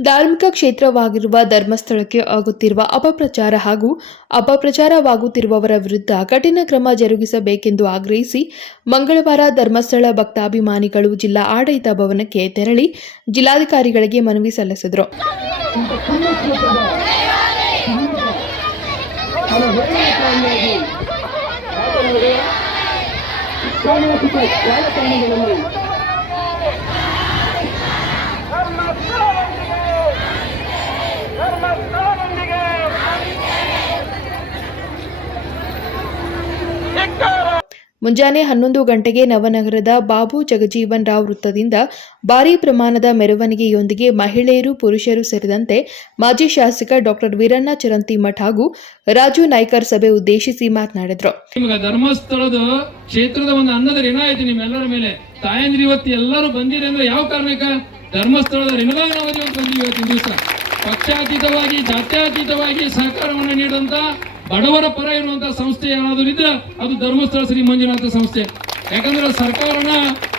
ಧಾರ್ಮಿಕ ಕ್ಷೇತ್ರವಾಗಿರುವ ಧರ್ಮಸ್ಥಳಕ್ಕೆ ಆಗುತ್ತಿರುವ ಅಪಪ್ರಚಾರ ಹಾಗೂ ಅಪಪ್ರಚಾರವಾಗುತ್ತಿರುವವರ ವಿರುದ್ಧ ಕಠಿಣ ಕ್ರಮ ಜರುಗಿಸಬೇಕೆಂದು ಆಗ್ರಹಿಸಿ ಮಂಗಳವಾರ ಧರ್ಮಸ್ಥಳ ಭಕ್ತಾಭಿಮಾನಿಗಳು ಜಿಲ್ಲಾ ಆಡಳಿತ ಭವನಕ್ಕೆ ತೆರಳಿ ಜಿಲ್ಲಾಧಿಕಾರಿಗಳಿಗೆ ಮನವಿ ಸಲ್ಲಿಸಿದರು. ಮುಂಜಾನೆ ಹನ್ನೊಂದು ಗಂಟೆಗೆ ನವನಗರದ ಬಾಬು ಜಗಜೀವನ್ ರಾವ್ ವೃತ್ತದಿಂದ ಭಾರೀ ಪ್ರಮಾಣದ ಮೆರವಣಿಗೆಯೊಂದಿಗೆ ಮಹಿಳೆಯರು ಪುರುಷರು ಸೇರಿದಂತೆ ಮಾಜಿ ಶಾಸಕ ಡಾಕ್ಟರ್ ವೀರಣ್ಣ ಚರಂತಿಮಠ್ ಹಾಗೂ ರಾಜು ನಾಯ್ಕರ್ ಸಭೆ ಉದ್ದೇಶಿಸಿ ಮಾತನಾಡಿದರು. ಧರ್ಮಸ್ಥಳದ ಕ್ಷೇತ್ರದ ಒಂದು ಅನ್ನದ ಋಣ ಐತಿ ನಿಮ್ಮೆಲ್ಲರ ಮೇಲೆ. ತಾಯಂದ್ರಿ ಇವತ್ತು ಎಲ್ಲರೂ ಬಂದಿರಿ ಯಾವ ಕಾರಣಕ್ಕ? ಧರ್ಮಸ್ಥಳದ ಬಂದಿವಿ ಇವತ್ತಿನ ದಿವಸ ಪಕ್ಷಾತೀತವಾಗಿ ಜಾತ್ಯಾತೀತವಾಗಿ ಸಹಕಾರವನ್ನು ನೀಡಿದಂತ ಬಡವರ ಪರ ಇರುವಂತ ಸಂಸ್ಥೆ ಏನಾದರೂ ಇದ್ರೆ ಅದು ಧರ್ಮಸ್ಥಳ ಶ್ರೀ ಮಂಜುನಾಥ ಸಂಸ್ಥೆ. ಯಾಕಂದ್ರೆ ಸರ್ಕಾರನ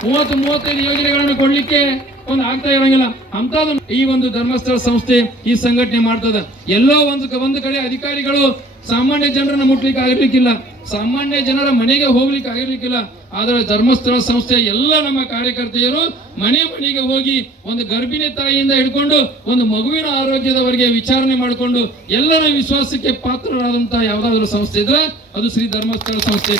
ಮೂವತ್ತು ಮೂವತ್ತೈದು ಯೋಜನೆಗಳನ್ನು ಕೊಡ್ಲಿಕ್ಕೆ ಒಂದು ಆಗ್ತಾ ಇರಂಗಿಲ್ಲ. ಅಂತದ್ದು ಈ ಒಂದು ಧರ್ಮಸ್ಥಳ ಸಂಸ್ಥೆ ಈ ಸಂಘಟನೆ ಮಾಡ್ತದ. ಎಲ್ಲೋ ಒಂದು ಒಂದು ಕಡೆ ಅಧಿಕಾರಿಗಳು ಸಾಮಾನ್ಯ ಜನರನ್ನ ಮುಟ್ಲಿಕ್ಕೆ ಆಗಿರ್ಲಿಕ್ಕಿಲ್ಲ. ಸಾಮಾನ್ಯ ಜನರ ಮನೆಗೆ ಹೋಗ್ಲಿಕ್ಕೆ ಆಗಿರ್ಲಿಕ್ಕಿಲ್ಲ. ಆದರೆ ಧರ್ಮಸ್ಥಳ ಸಂಸ್ಥೆ ಎಲ್ಲ ನಮ್ಮ ಕಾರ್ಯಕರ್ತೆಯರು ಮನೆ ಮನೆಗೆ ಹೋಗಿ ಒಂದು ಗರ್ಭಿಣಿ ತಾಯಿಯಿಂದ ಹಿಡ್ಕೊಂಡು ಒಂದು ಮಗುವಿನ ಆರೋಗ್ಯದವರೆಗೆ ವಿಚಾರಣೆ ಮಾಡಿಕೊಂಡು ಎಲ್ಲರ ವಿಶ್ವಾಸಕ್ಕೆ ಪಾತ್ರರಾದಂತಹ ಯಾವುದಾದ್ರೂ ಸಂಸ್ಥೆ ಇದ್ರೆ ಅದು ಶ್ರೀ ಧರ್ಮಸ್ಥಳ ಸಂಸ್ಥೆ.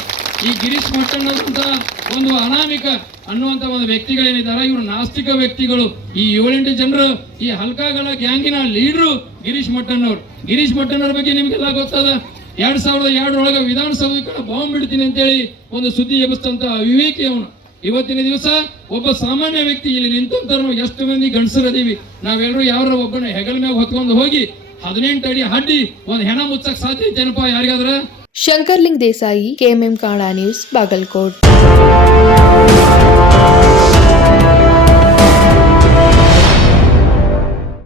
ಈ ಗಿರೀಶ್ ಮಟ್ಟಣ್ಣದಂತಹ ಒಂದು ಅನಾಮಿಕ ಅನ್ನುವಂತ ಒಂದು ವ್ಯಕ್ತಿಗಳೇನಿದ್ದಾರೆ, ಇವರು ನಾಸ್ತಿಕ ವ್ಯಕ್ತಿಗಳು. ಈ ಏಳೆಂಟು ಜನರು, ಈ ಹಲ್ಕಾಗಳ ಗ್ಯಾಂಗಿನ ಲೀಡ್ರು ಗಿರೀಶ್ ಮಟ್ಟಣ್ಣವ್ರು. ಗಿರೀಶ್ ಮಟ್ಟಣ್ಣವ್ರ ಬಗ್ಗೆ ನಿಮಗೆಲ್ಲ ಗೊತ್ತದ? ಎರಡ್ ಸಾವಿರದ ಎರಡರೊಳಗೆ ವಿಧಾನಸೌಧಕ್ಕೆ ಬಾಂಬ್ ಬಿಡ್ತೀನಿ ಅಂತೇಳಿ ಒಂದು ಸುದ್ದಿ ಎಬ್ಬಿಸ್ತಂತ ವಿವೇಕಿ ಅವನು. ಇವತ್ತಿನ ದಿವಸ ಒಬ್ಬ ಸಾಮಾನ್ಯ ವ್ಯಕ್ತಿ ಇಲ್ಲಿ ನಿಂತ ಎಷ್ಟು ಮಂದಿ ಗಂಡಸರದೀವಿ ನಾವೆಲ್ಲರೂ ಯಾರ ಒಬ್ಬನ ಹೆಗಲ ಮ್ಯಾಗ ಹೊತ್ಕೊಂಡು ಹೋಗಿ ಹದಿನೆಂಟು ಅಡಿ ಹಡ್ಡಿ ಒಂದು ಹೆಣ ಮುಚ್ಚಕ್ ಸಾಧ್ಯ ಐತೇನಪ್ಪ ಯಾರಿಗಾದ್ರ? Shankarling Desai, KMM Kala news, Bagalkot. Bye.